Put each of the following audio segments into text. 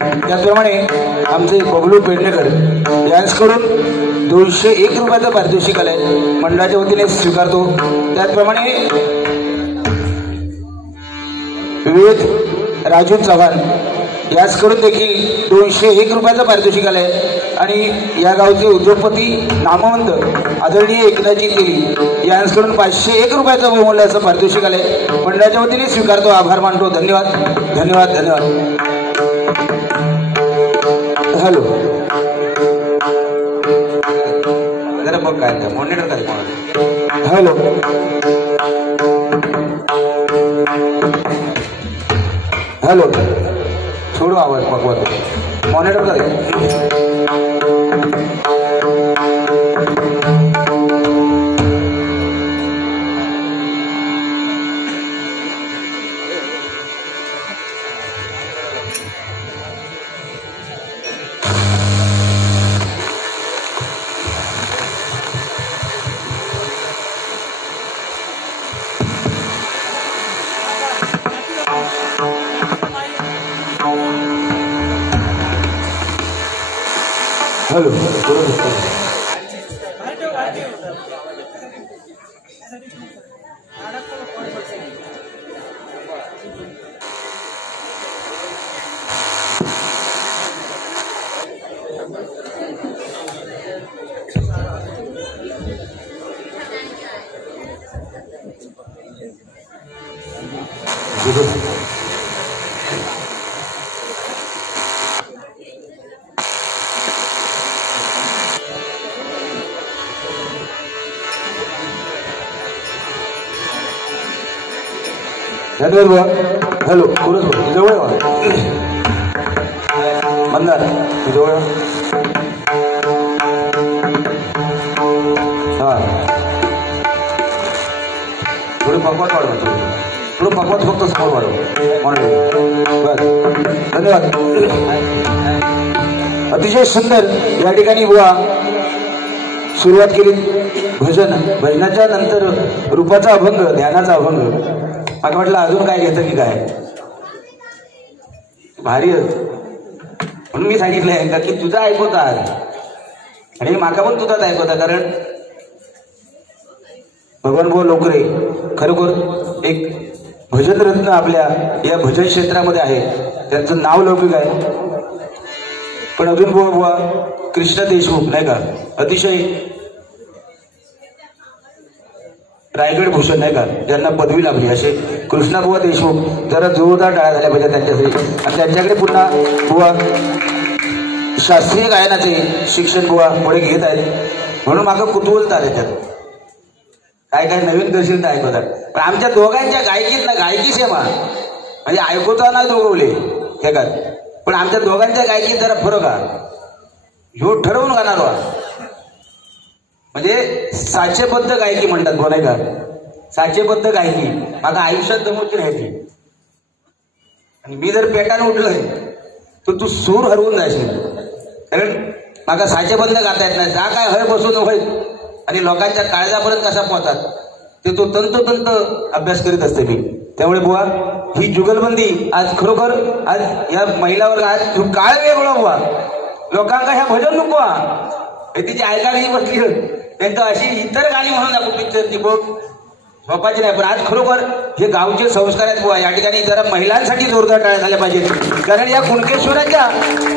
त्याचप्रमाणे आमचे बबलू पेडणेकर यांच्याकडून 201 रुपयाचं पारितोषिक आलंय, मंडळाच्या वतीने स्वीकारतो। त्याचप्रमाणे विवेक राजू चव्हाण याचकडून देखील 201 रुपयाचं पारितोषिक आलंय आणि या गावचे उद्योगपती नामवंत आदरणीय एकनाथजी तेली यांच्याकडून 501 रुपयाचं बहुमूल्याचं पारितोषिक आलंय, मंडळाच्या वतीने स्वीकारतो, आभार मानतो। धन्यवाद धन्यवाद धन्यवाद। हॅलो जरा बघ काय मॉनिटर काय हॅलो हॅलो छोड़ो आवाज पकवात मॉनिटर करे हॅलो धन्यवाद। हॅलो कुरज जवळ मंदार जवळ हा थोडं पकवात वाढवा, थोडं पकवात फक्त समोर वाढवा म्हणून धन्यवाद। अतिशय सुंदर या ठिकाणी बुवा सुरुवात केली भजनाच्या नंतर रूपाचा अभंग, ध्यानाचा अभंग। मला वाटलं अजून काय घेतं की काय भारी म्हणून मी सांगितलंय का की तुझा ऐकवता आणि माका पण तुझाच ऐकवता, कारण भगवान बुवा लोकरे खरोखर एक भजन रत्न आपल्या या भजन क्षेत्रामध्ये आहे, त्यांचं नाव लौकिक आहे। पण अजून बुवा कृष्ण देशमुख नाही का, अतिशय रायगड भूषण नाही का, ज्यांना पदवी लाभली असे कृष्णाबुवा देशमुख जरा जोरदार टाळ्या झाल्या पाहिजे त्यांच्यासाठी। आणि त्यांच्याकडे पुन्हा बुवा शास्त्रीय गायनाचे शिक्षण बुवा पुढे घेत आहेत, म्हणून मागं कुतूहलता त्याच्यात काय काय नवीन करशील तर ऐकवतात। पण आमच्या दोघांच्या गायकीत ना गायकी सेवा म्हणजे ऐकवताना दोघवले हे काय, पण आमच्या दोघांच्या गायकीत जरा फरक हा ह्यो ठरवून गाणार वा म्हणजे साचेबद्ध गायकी म्हणतात बोला का, साचेबद्ध गायकी माझ्या आयुष्यात जमवती राहायची। आणि मी जर पेटाने उठलोय तर तू सूर हरवून जाशील, कारण माझा साचेबद्ध गाता येत नाही, जा काय हय बसून होईल आणि लोकांच्या काळजापर्यंत कसा पोहतात ते तो तंतोतंत अभ्यास करीत असते मी। त्यामुळे बुवा ही जुगलबंदी आज खरोखर आज या महिलावर आज काळ वेगळा बुवा, लोकांना ह्या भजन नको हे तिची ऐकायला बसली त्यांचं अशी इतर गाणी म्हणून दाखवू पिक्चरची बघ झोपायची नाही। पण आज खरोखर हे गावचे संस्कार आहेत बुवा, या ठिकाणी जरा महिलांसाठी जोरदार टाळ्या झाल्या पाहिजेत, कारण या कुणकेश्वराच्या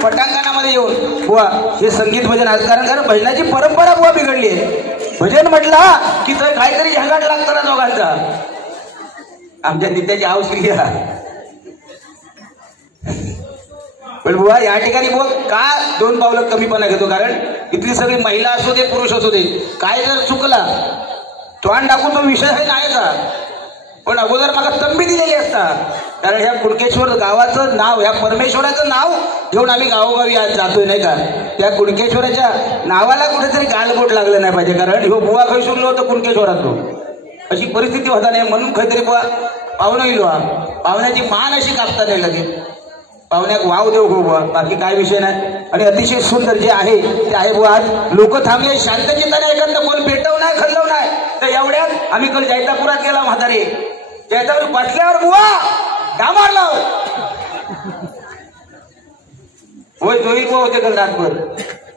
पटांगणामध्ये येऊन बुवा हे संगीत भजन आज कारण भजनाची परंपरा बुवा बिघडली आहे। भजन म्हटला की तर काहीतरी झंगाट लागतो ना दोघांचा, आमच्या नित्याची हाऊस घ्या। पण बुवा या ठिकाणी बुवा का 2 पावलं कमीपणा घेतो, कारण इथली सगळी महिला असू दे पुरुष असू दे काय जर चुकला तोंड टाकून तो विषय आहे नाही का, पण अगोदर मला तंबी दिलेली असता, कारण ह्या कुणकेश्वर गावाचं नाव ह्या परमेश्वराचं नाव घेऊन आम्ही गावोगावी आज जातोय नाही का, त्या कुणकेश्वराच्या नावाला कुठेतरी गालबोट लागलं नाही पाहिजे, कारण ह्यो बुवा काही सुरलो होतं कुणकेश्वरातलो अशी परिस्थिती होता नाही, म्हणून काहीतरी बुवा पाहुणं येईल पाहुण्याची मान अशी कापता नाही लगेच पाहुण्याक वाव देऊ हो बुवा, बाकी काय विषय नाही। आणि अतिशय सुंदर जे आहे ते आहे बुवा, आज लोक थांबले शांतचित्ताने एखादं कोण पेटव नाही खल्लव नाही, तर एवढ्यात आम्ही काल जैतापुरात गेला म्हातारे जैतापूर बसल्यावर बुवा डामार लाव होय जोईल बुवा होते काल रातभर.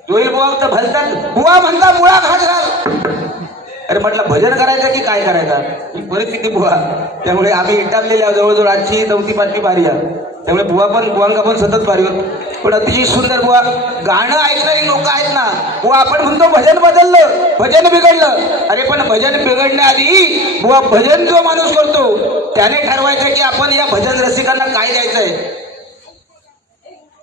जोईल बुवा तर भलतात बुवा म्हणता मुळा घात घाल. अरे म्हटलं भजन करायचं की काय करायचं ही परिस्थिती बुवा. त्यामुळे आम्ही इटाळलेल्या जवळजवळ आजची 4-5वी बारी आहे. त्यामुळे बुवांका पण सतत बारी होत. पण अतिशय सुंदर बुवा गाणं ऐकणारी लोक आहेत ना बुवा. आपण म्हणतो भजन बदललं भजन बिघडलं. अरे पण भजन बिघडण्याआधी बुवा भजन जो माणूस करतो त्याने ठरवायचं की आपण या भजन रसिकांना काय द्यायचंय.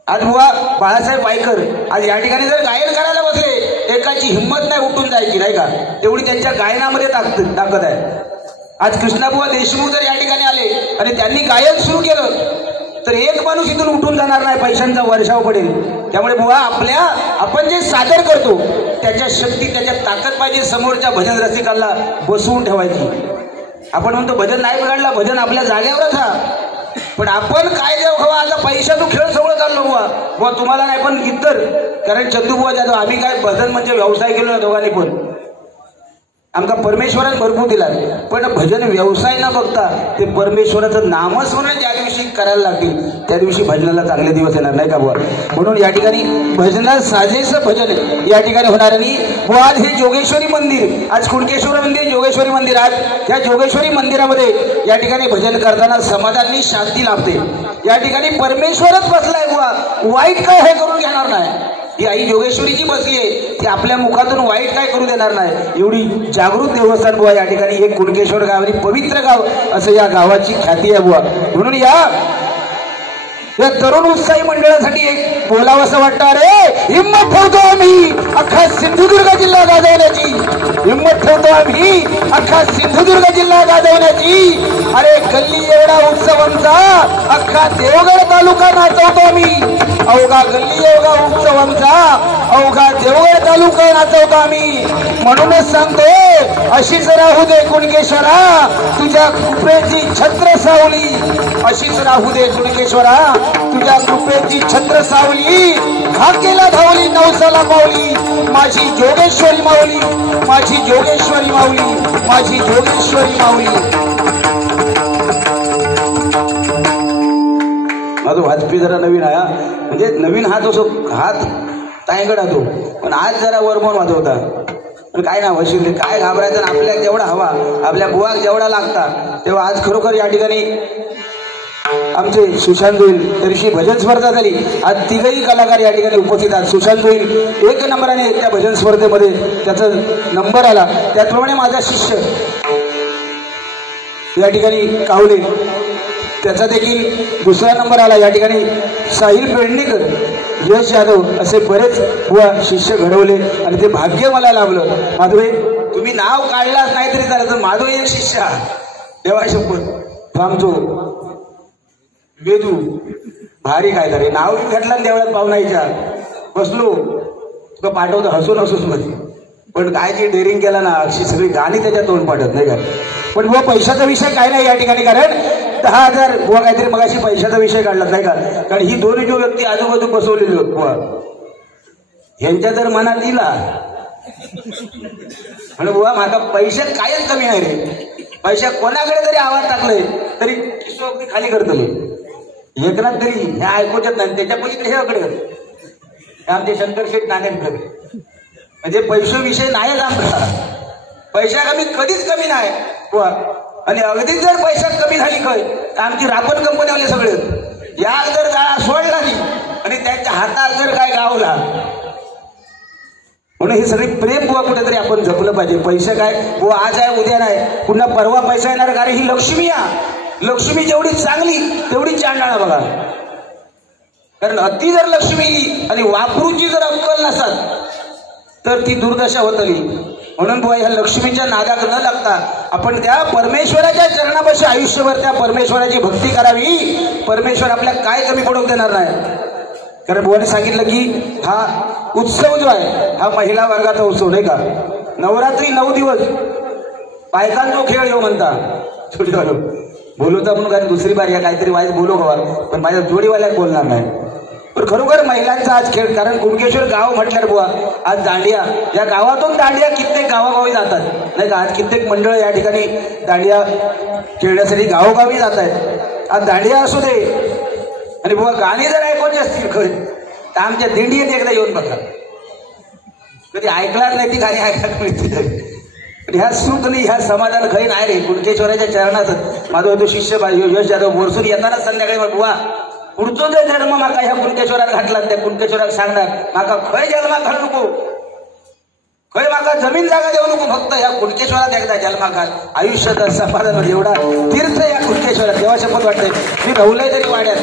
आज बुवा बाळासाहेब वाईकर आज या ठिकाणी जर गायन करायला बसले एकाची हिंमत नाही उठून जायची नाही का. तेवढी त्यांच्या गायनामध्ये ताकद आहे. आज कृष्णाबुवा देशमुख जर या ठिकाणी आले आणि त्यांनी गायन सुरू केलं तर एक माणूस इथून उठून जाणार नाही. पैशांचा वर्षाव पडेल. त्यामुळे बुवा आपण जे सादर करतो त्याच्या शक्ती त्याच्या ताकद पाहिजे समोरच्या भजन रसिकांना बसवून ठेवायची. आपण म्हणतो भजन नाही बिघडला भजन आपल्या जागेवरच हा. पण आपण काय देव हवा आता पैशातून खेळ सगळं चाललो बुवा तुम्हाला नाही पण इतर. कारण चंदूबुवा जाधव आम्ही काय भजन म्हणजे व्यवसाय केलो ना दोघांनी पण. आमका परमेश्वराने भरपूर दिला. पण भजन व्यवसाय न बघता ते परमेश्वराचं नामस्मरण ज्या दिवशी करायला लागतील त्या दिवशी भजनाला चांगले दिवस येणार नाही का बुवा. म्हणून या ठिकाणी भजनात साजेसं भजन या ठिकाणी होणार. आणि बुवा आज हे जोगेश्वरी मंदिर आज कुणकेश्वर मंदिर जोगेश्वरी मंदिर आज त्या जोगेश्वरी मंदिरामध्ये या ठिकाणी भजन करताना समाधानी शांती लाभते. या ठिकाणी परमेश्वरच बसलाय बुवा. वाईट काय हे करून घेणार नाही. ही आई जोगेश्वरी जी बसली आहे ती आपल्या मुखातून वाईट काय करू देणार नाही. एवढी जागृत देवस्थान बुवा या ठिकाणी एक कुणकेश्वर गाव आणि पवित्र गाव असं या गावाची ख्याती आहे बुवा. म्हणून या तरुण उत्साही मंडळासाठी एक बोलावं असं वाटतं. अरे हिंमत ठेवतो आम्ही अख्खा सिंधुदुर्ग जिल्हा गाजवण्याची. हिंमत ठेवतो आम्ही अख्खा सिंधुदुर्ग जिल्हा गाजवण्याची. अरे गल्ली एवढा उत्सवांचा अख्खा देवगड तालुका नाचवतो आम्ही. अवघा गल्ली एवढा उत्सवांचा अवघा देवगड तालुका नाचवतो आम्ही. म्हणूनच सांगतो अशीच राहू दे कुणकेश्वरा तुझ्या कृपेची छत्र सावली. अशीच राहू दे कुणकेश्वरा तुझ्या कृपेची छत्र सावली. भाग्यला धावली नवसाला पावली माझी जोगेश्वरी माऊली. माझी जोगेश्वरी माऊली. माझी जोगेश्वरी माऊली. माझा वाजपी जरा नवीन आहे म्हणजे नवीन हात असो हात ताईंकड होतो पण आज जरा वरमोन वाजवता. पण काय ना वशिले काय घाबरायचं. आपल्या जेवढा हवा आपल्या बुवाक जेवढा लागता तेव्हा आज खरोखर या ठिकाणी आमचे सुशांत जोईल तरीशी भजन स्पर्धा झाली. आज तिघही कलाकार या ठिकाणी उपस्थित आहेत. सुशांत जोईल 1 नंबराने त्या भजन स्पर्धेमध्ये त्याचा नंबर आला. त्याचप्रमाणे माझा शिष्य या ठिकाणी कावले त्याचा देखील 2रा नंबर आला. या ठिकाणी साहिल पेडणेकर यश यादव असे बरेच शिष्य घडवले आणि ते भाग्य मला लाभलं. माधवे तुम्ही नाव काढलाच नाही तरी चालत. माधव एक शिष्य देवा शपथ थांबतो वेदू भारी काय करे नाव घेतलं देवळात पाहुणाईच्या बसलो तुका पाठवतो हसून हसून मध्ये. पण काय जे डेअरिंग केला ना अशी सगळी गाणी त्याच्या तोंड पाठवत नाही का. पण बुवा पैशाचा विषय काय नाही या ठिकाणी. कारण 10,000 बुवा काहीतरी मगाशी पैशाचा विषय काढला नाही का. कारण ही दोन्ही जो व्यक्ती आजूबाजू बसवलेली होत बुवा ह्यांच्या जर मनात दिला म्हणजे बुवा माझा पैशात कायच कमी नाही रे. पैशा कोणाकडे जरी आवाज टाकले तरी अगदी खाली करतले. एकनाथ तरी हे ऐकवतात नाही त्याच्या पलीकडे हेकडे आमचे शंकर शेठ नाण्यांकडे म्हणजे पैसे विषय नाहीच आमचा. पैसा कधीच कमी नाही बुवा. आणि अगदीच जर पैसा कमी झाली काय तर आमची रापण कंपनीवाले सगळे या जर सोडला नाही आणि त्यांच्या हातात जर काय गावला म्हणून हे सगळे प्रेम बुवा कुठेतरी आपण जपलं पाहिजे. पैसे काय बुवा आज आहे उद्या नाही पुन्हा परवा पैसा येणार. कारण ही लक्ष्मी लक्ष्मी जेवढी चांगली तेवढी चांडाळा बघा. कारण अति जर लक्ष्मी येईल आणि वापरूची जर अक्कल नसत तर ती दुर्दशा होतली. म्हणून बुवा ह्या लक्ष्मीच्या नादात न लागता आपण त्या परमेश्वराच्या चरणापाशी आयुष्यभर त्या परमेश्वराची भक्ती करावी. परमेश्वर आपल्या काय कमी पडू देणार नाही. कारण बुवाने सांगितलं की हा उत्सव जो आहे हा महिला वर्गाचा उत्सव नाही का. नवरात्री 9 दिवस बायकांचा खेळ येऊ म्हणता बोलवता म्हणून कारण दुसरी बार या काहीतरी वाईट बोलू हवा पण माझ्या जोडीवाल्यात बोलणार नाही. पण खरोखर महिलांचा आज खेळ. कारण कुणकेश्वर गाव म्हटल्यावर बुवा आज दांडिया या गावातून दांडिया कित्येक गावागावी जातात नाही का. आज कित्येक मंडळ या ठिकाणी दांडिया खेळण्यासाठी गावोगावी जात आहेत. आज दांडिया असू दे आणि बुवा गाणी जर ऐकवली असतील खरे तर आमच्या दिंडीत एकदा येऊन बघा. कधी ऐकणार नाही ती गाणी ऐकायला मिळते. ह्या सुख नाही ह्या समाधान खरी नाही रे. कुणकेश्वराच्या चरणात माझा तो शिष्य यश जाधव बोरसून येतानाच संध्याकाळी बुवा पुढचो जो जन्म माका ह्या कुणकेश्वरात घातला त्या कुणकेश्वरात सांगणार माका खय जन्मात घालू नको, खय माका जमीन जागा देऊ नको, फक्त ह्या कुणकेश्वरात एकदा जन्मा घाल. आयुष्याचा समाधान एवढा तीर्थ या कुणकेश्वरात. देवा शपथ वाटते मी राहुलय तरी वाड्यात,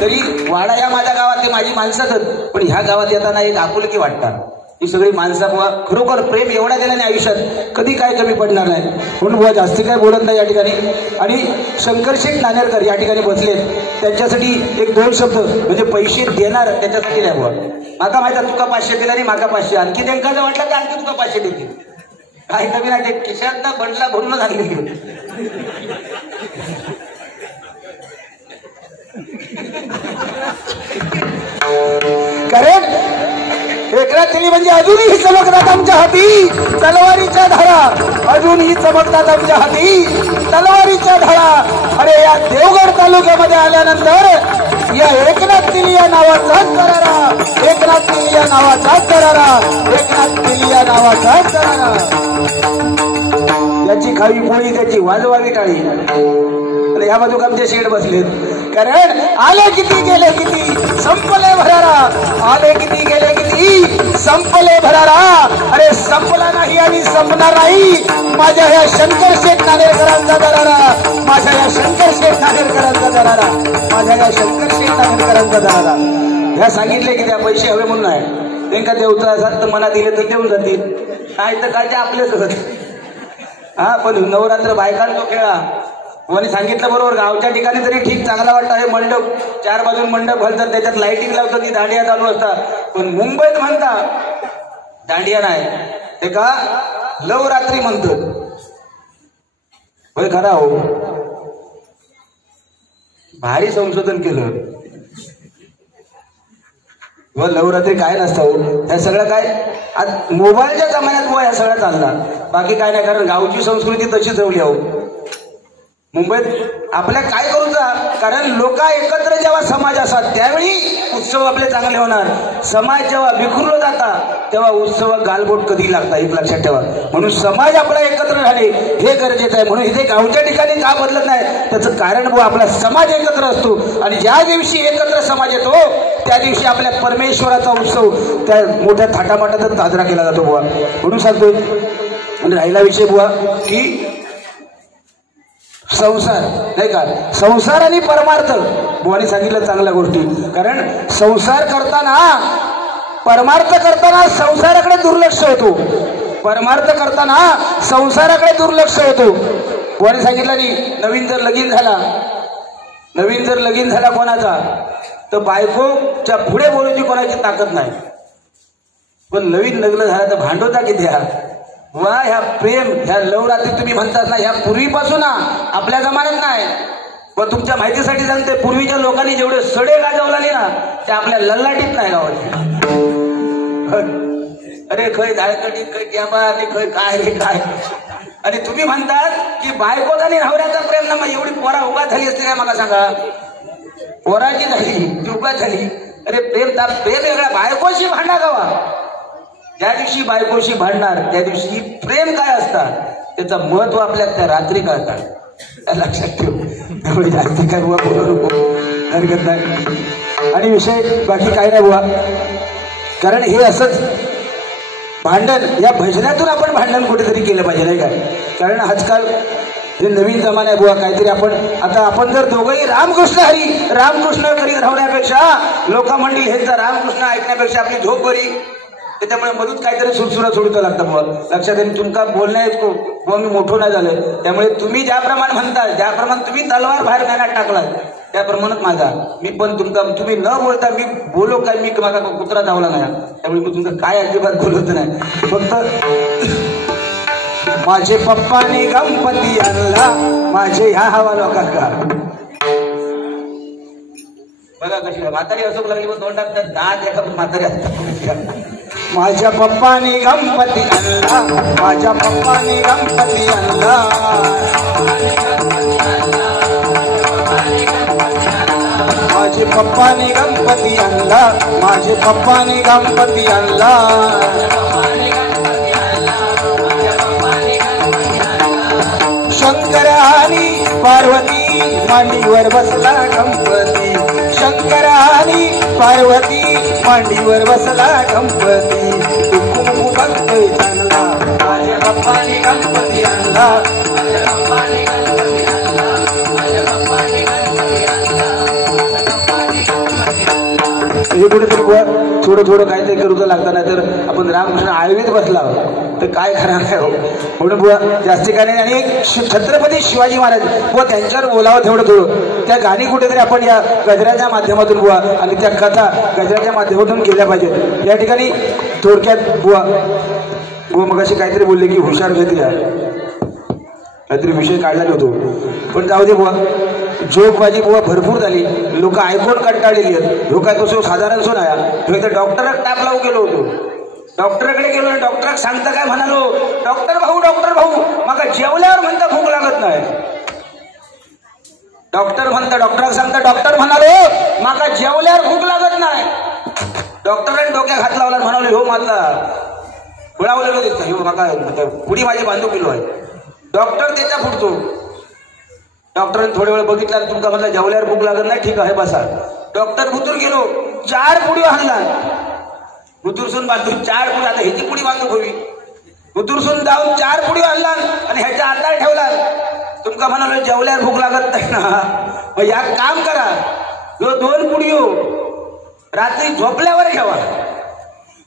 तरी वाडा या माझ्या गावात ते माझी माणसातच, पण ह्या गावात येताना एक आपुलकी वाटतात. ही सगळी माणसं बुवा खरोखर प्रेम एवढा दिला नाही आयुष्यात कधी काय कमी पडणार नाही. म्हणून बुवा जास्ती काय बोलत नाही या ठिकाणी. आणि शंकरशेठ नाणेरकर या ठिकाणी बसलेत, त्यांच्यासाठी एक दोन शब्द म्हणजे पैसे देणार त्याच्यासाठी नाही बुवा. माका माहिती तुका 500 दिला नाही, माका 500 आणखी त्यांना जर वाटलं तर आणखी तुका 500 देतील. काय कमी नाही, ते खिशात ना बंडला भरून झालेली. कारण एकनाथ तिली म्हणजे अजूनही चमकतात आमच्या हाती तलवारीच्या धारा, अजूनही चमकतात आमच्या हाती तलवारीच्या धारा. अरे या देवगड तालुक्यामध्ये आल्यानंतर या एकनाथ तिली या नावाचाच करारा, एकनाथ तिली या नावाचाच करारा, एकनाथ तिली या नावाचाच करारा. त्याची खावी पोळी त्याची वाजवावी टाळी. आणि या बाजूक आमचे शेड बसलेत. कारण आले किती गेले किती संपले भरारा, आले किती गेले किती संपले भरारा. अरे संपला नाही आणि संपणार नाही माझ्या या शंकरशेठ नाणेरकरांचा दरारा, माझ्या या शंकरशेठ नाणेरकरांचा दरारा, माझ्या या शंकरशेठ नाणेरकरांचा दरारा. ह्या सांगितले की त्या पैसे हवे म्हणून आहे, त्यांना देवता असाल तर मना दिले तर देऊन जातील, काय तर काय ते आपलेच. हा पण नवरात्र बायकांचा खेळा कोणी सांगितलं बरोबर. गावच्या ठिकाणी तरी ठीक चांगला वाटतं, हे मंडप 4 बाजून मंडप घालतात, त्याच्यात लाइटिंग लावतात, ती दांडिया चालू असतात. पण मुंबईत म्हणता दांडिया नाही, ते का लवरात्री म्हणतो. होय खरा हो, भारी संशोधन केलं. व लवरात्री काय नसतं हो, ह्या सगळं काय आज मोबाईलच्या जमान्यात ह्या सगळं चालणार, बाकी काय नाही. कारण गावची संस्कृती तशीच ठेवली हो. मुंबईत आपल्या काय करू जा, कारण लोक एकत्र जेव्हा समाज असतात त्यावेळी उत्सव आपले चांगले होणार. समाज जेव्हा बिखरलो जाता तेव्हा उत्सव गालबोट कधी लागतात, एक लक्षात ठेवा. म्हणून समाज आपला एकत्र राहणे हे गरजेचं आहे. म्हणून इथे गावच्या ठिकाणी का बदलत नाही त्याचं कारण बुवा आपला समाज एकत्र असतो. आणि ज्या दिवशी एकत्र समाज येतो त्या दिवशी आपल्या परमेश्वराचा उत्सव त्या मोठ्या थाटामाटातच साजरा केला जातो बुवा. म्हणून सांगतोय. आणि राहिला विषय बुवा की संसार नाही का, संसार आणि परमार्थ बुवाने सांगितलं चांगल्या गोष्टी. कारण संसार करताना परमार्थ करताना संसाराकडे दुर्लक्ष होतो, परमार्थ करताना संसाराकडे दुर्लक्ष होतो. बुवाने सांगितलं नाही नवीन जर लगीन झाला कोणाचा तर बायकोच्या पुढे बोलूची कोणाची ताकद नाही. पण नवीन लग्न झाला तर भांडवता किती वा. ह्या प्रेम ह्या लवरात्री तुम्ही म्हणतात ना, ह्या पूर्वीपासून आपल्या जमान्यात नाही. पण तुमच्या माहितीसाठी सांगते, पूर्वीच्या लोकांनी जेवढे सडे गाजवले ना ते आपल्या लल्लाटीत नाही गावात. अरे खय धाळकटी खय ट्याबा आणि खय काय रे काय. आणि तुम्ही म्हणतात की बायकोत आणि नवऱ्याचा प्रेम ना, मग एवढी पोरा उगा झाली असते काय मला सांगा. पोराची झाली ती उगा झाली. अरे प्रेम वेगळा, बायकोशी भांडा गावा. ज्या दिवशी बायकोशी भांडणार त्या दिवशी प्रेम काय असतात त्याचं महत्व आपल्या त्या रात्री कळतात. लक्षात ठेव. त्यामुळे जास्ती काय बुवा बोलू नको, हरकत नाही. आणि विषय बाकी काय नाही बुवा. कारण हे असंच भांडण या भजनातून आपण भांडण कुठेतरी केलं पाहिजे नाही काय. कारण आजकाल हे नवीन जमाना आहे बुवा. काहीतरी आपण जर दोघंही रामकृष्ण हरी रामकृष्ण करीत राहण्यापेक्षा लोक म्हणतील हे जर रामकृष्ण ऐकण्यापेक्षा आपली झोप बरी. त्याच्यामुळे मधून काहीतरी सुरसुरा सोडतं लागतं बुवा. लक्षात येईल तुमका बोलण्या बुवा मी मोठं नाही झालं. त्यामुळे तुम्ही ज्याप्रमाणे म्हणता ज्याप्रमाणे तुम्ही तलवार बाहेर नाही टाकलात त्याप्रमाणेच माझा मी पण तुम्ही न बोलता मी बोलो काय, मी माझा कुत्रा धावला नाही. त्यामुळे मी तुमचं काय अजिबात बोलत नाही. फक्त माझे पप्पाने गणपती आणला माझे ह्या हवा लोकांका. बघा कशी म्हातारी असोक लागली पण तोंडात दात एका म्हातारी असतात. माझ्या पप्पाने गणपती आणला, माझ्या पप्पाने गणपती आणला, माझे पप्पाने गणपती आणला, माझे पप्पाने गणपती आणला. शंकर आणि पार्वती मांडीवर बसला गणपती, शंकर आणि पार्वती मांडीवर बसला गणपती. कुंकू बघतोय चांगला, माझ्या बाप्पाने गणपती आणला, माझ्या बाप्पाने गणपती आणला, माझ्या बाप्पाने गणपती आणला. हे कुठेतरी थोडं थोडं काहीतरी करू तर लागतं, नाही तर आपण रामकृष्ण आयुर्वेद बसला तर काय खरं नाही हो. म्हणून बुवा जास्ती काय नाही. आणि छत्रपती शिवाजी महाराज बुवा त्यांच्यावर बोलावं तेवढं थोडं. त्या गाणी कुठेतरी आपण या गजराच्या माध्यमातून बुवा आणि त्या कथा गजराच्या माध्यमातून केल्या पाहिजेत. या ठिकाणी थोडक्यात बुवा मग अशी काहीतरी बोलले की हुशार घेतली काहीतरी विषय काढला नव्हतो, पण जाऊ दे बुवा. जोगबाजी बुवा भरपूर झाली, लोक ऐकून कंटाळलेली आहेत. लोक काय तो साधारण सो नाही. तर डॉक्टरात टाप लावून गेलो होतो, डॉक्टरकडे गेलो आणि डॉक्टराक सांगता काय म्हणालो, डॉक्टर भाऊ मग जेवल्यावर म्हणता भूक लागत नाही. डॉक्टर म्हणता डॉक्टराक सांगता डॉक्टर म्हणालो माका जेवल्यावर भूक लागत नाही. डॉक्टरांनी डोक्या हात लावला म्हणालो हो माझा बुळावलेलो दिसतं, हो माका पुढी माझी बांधू गेलो आहे. डॉक्टर त्याच्या फुटतो. डॉक्टरांनी थोड्या वेळ बघितला, तुमका म्हटलं जेवल्यावर भूक लागत नाही, ठीक आहे बसा. डॉक्टर बुतूर गेलो, 4 पुडी आणला. बुतूरसून बांधून 4 पुडी, आता ह्याची पुडी बांधूक हवी. बुतूरसून जाऊन 4 पुडी आणला आणि ह्याच्या हातात ठेवला. तुमका म्हणालो जेवल्यावर भूक लागत नाही ना, मग या काम करा, जो 2 पुडी रात्री झोपल्यावर घ्यावा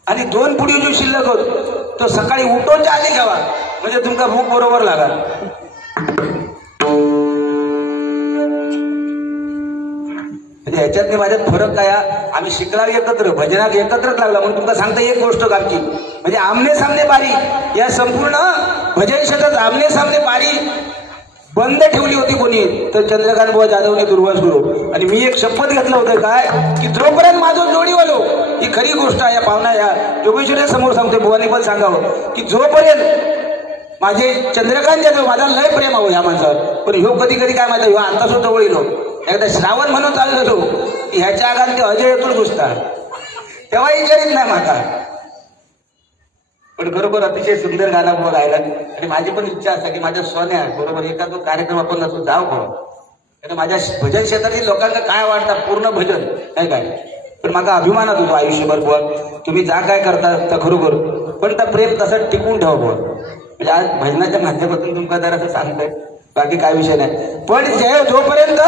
आणि 2 पुडी जो शिल्लक होत तो सकाळी उठोच्या आधी घ्यावा, म्हणजे तुमका भूक बरोबर लागा. म्हणजे ह्याच्यात माझ्यात फरक काय, आम्ही शिकणार एकत्र, भजनात एकत्रच लागला. म्हणून तुमका सांगता एक गोष्ट कामची, म्हणजे आमने सामने बारी, या संपूर्ण भजन क्षेत्रात आमने सामने बारी बंद ठेवली होती कोणी, तर चंद्रकांत बुवा जाधवने दुर्वास गुरु. आणि मी एक शपथ घेतलं होतं काय, की जोपर्यंत माझं जोडीवालो, ही खरी गोष्ट आहे. या पाहुणा या जोगेश्वरी समोर सांगतोय, बुवानी पण सांगावं की जोपर्यंत माझे चंद्रकांत जाधव, माझा लय प्रेम हवं या माणसावर. पण ह्यो कधी कधी काय माहिती, ह्यो आता सुद्धा वळीलो एकदा श्रावण म्हणून चालू झालो की ह्याच्या आगात ते अजय येतून घुसतात, तेव्हा विचारित नाही माका. पण खरोखर अतिशय सुंदर गाणं बुवा गायला. आणि माझी पण इच्छा असते की माझ्या सोन्या बरोबर एखादा कार्यक्रम आपण असं जाऊ कारण माझ्या भजन क्षेत्रातील लोकांना काय वाटतं, पूर्ण भजन नाही काय. पण माझा अभिमानात होतो आयुष्यभर बुवा, तुम्ही जा काय करता तर खरोखर, पण त्या प्रेम तसं टिकून ठेवा बुवा. म्हणजे आज भजनाच्या माध्यमातून तुमका जर असं सांगतोय, बाकी काय विषय नाही. पण जोपर्यंत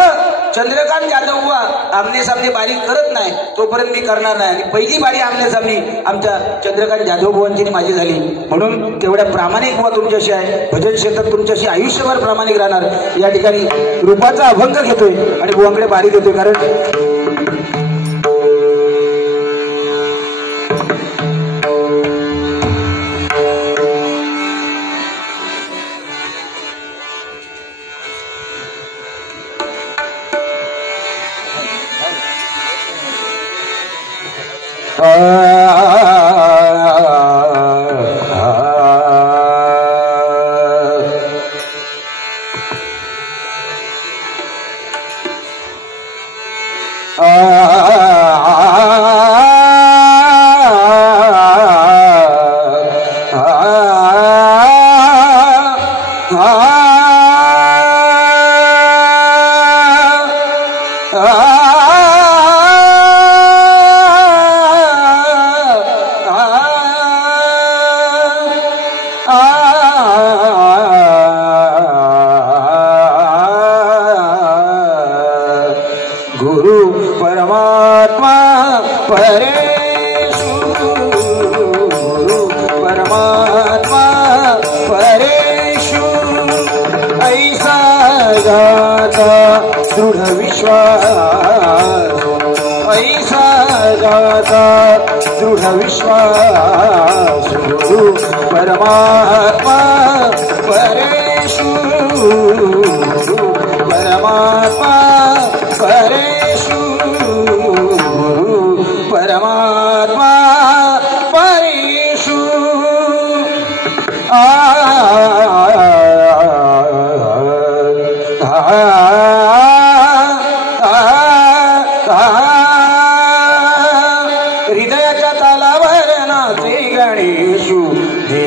चंद्रकांत जाधव बुवा आमने सामने बारी करत नाही तोपर्यंत मी करणार नाही. आणि पहिली बारी आमने सामने आमच्या चंद्रकांत जाधव बुवांची माझी झाली. म्हणून तेवढ्या प्रामाणिक बुवा तुमच्याशी आहे, भजन क्षेत्रात तुमच्याशी आयुष्यभर प्रामाणिक राहणार. या ठिकाणी रूपाचा अभंग घेतोय आणि बुवांकडे बारी देतोय. कारण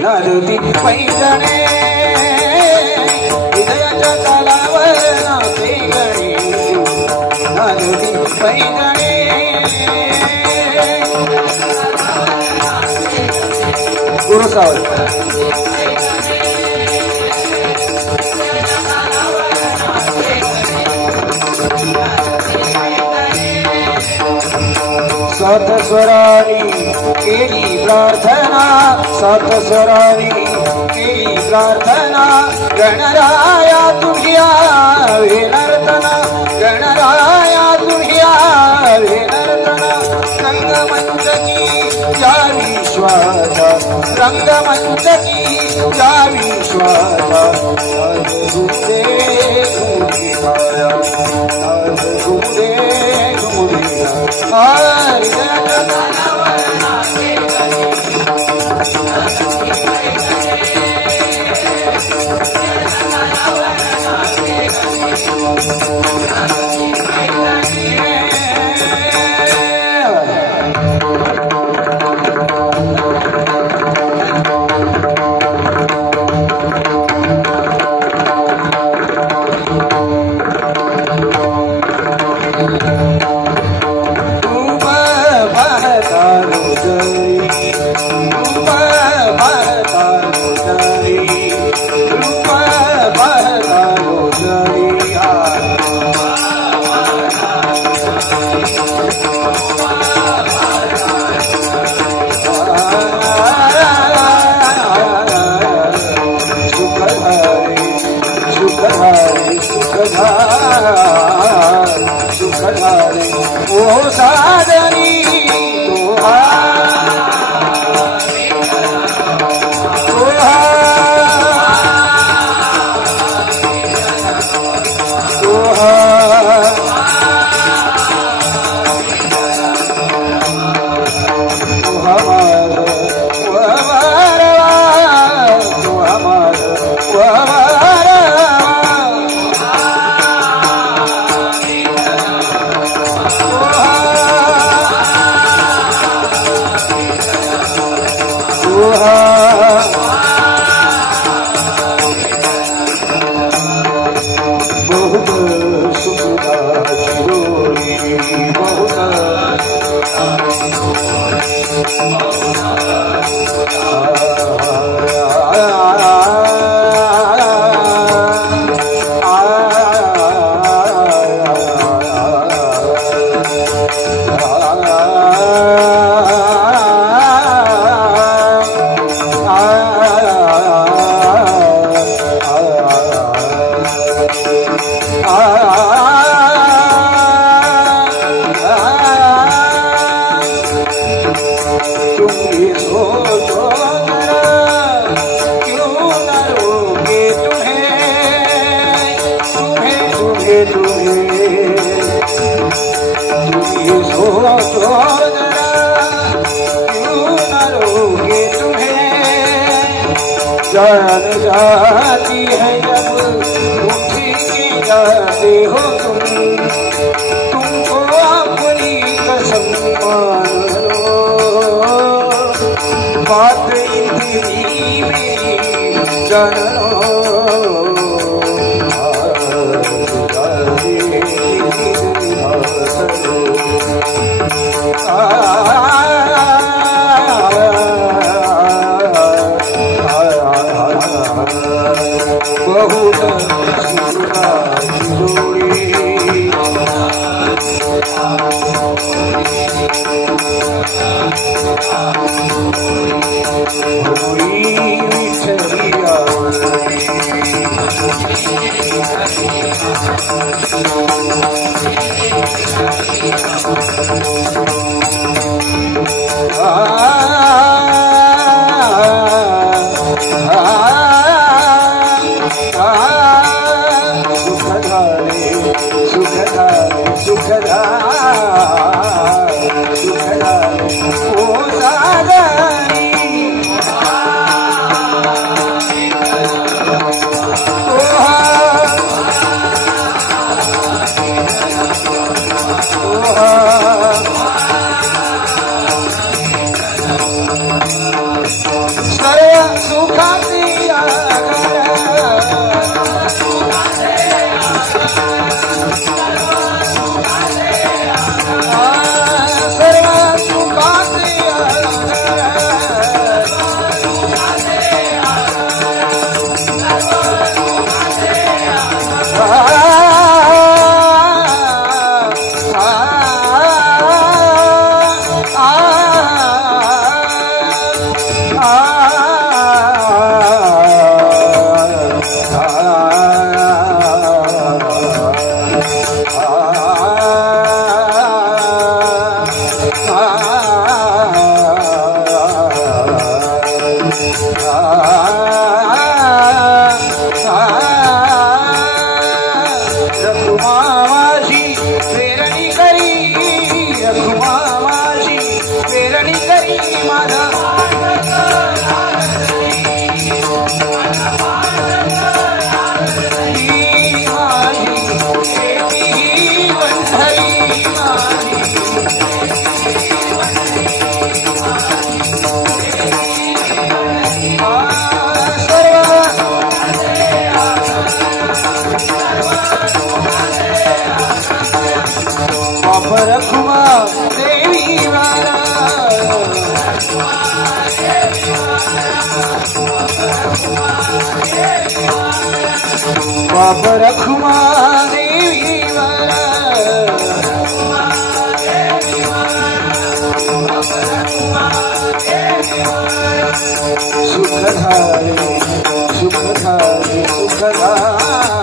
नादती पैजणे हृदयाच्या तालावर नाचे गणे नादती पैजणे गुरु सावंत सात स्वरानी केली प्रार्थना सात स्वरानी केली प्रार्थना गणराया तुझ्या नर्तना गणराया तुझ्या नर्तना रंगमंचकी या विश्वाचा रंगमंचकी या विश्वाचा ओ सादरी जान जाती है जब उठी के जाते हो तुमको अपनी कसम मान लो बात इतनी मेरी जान करी माझा रखुमा देवी वाला बाप रखुमा देवी वाला सुखधारे सुखधारे सुखधारे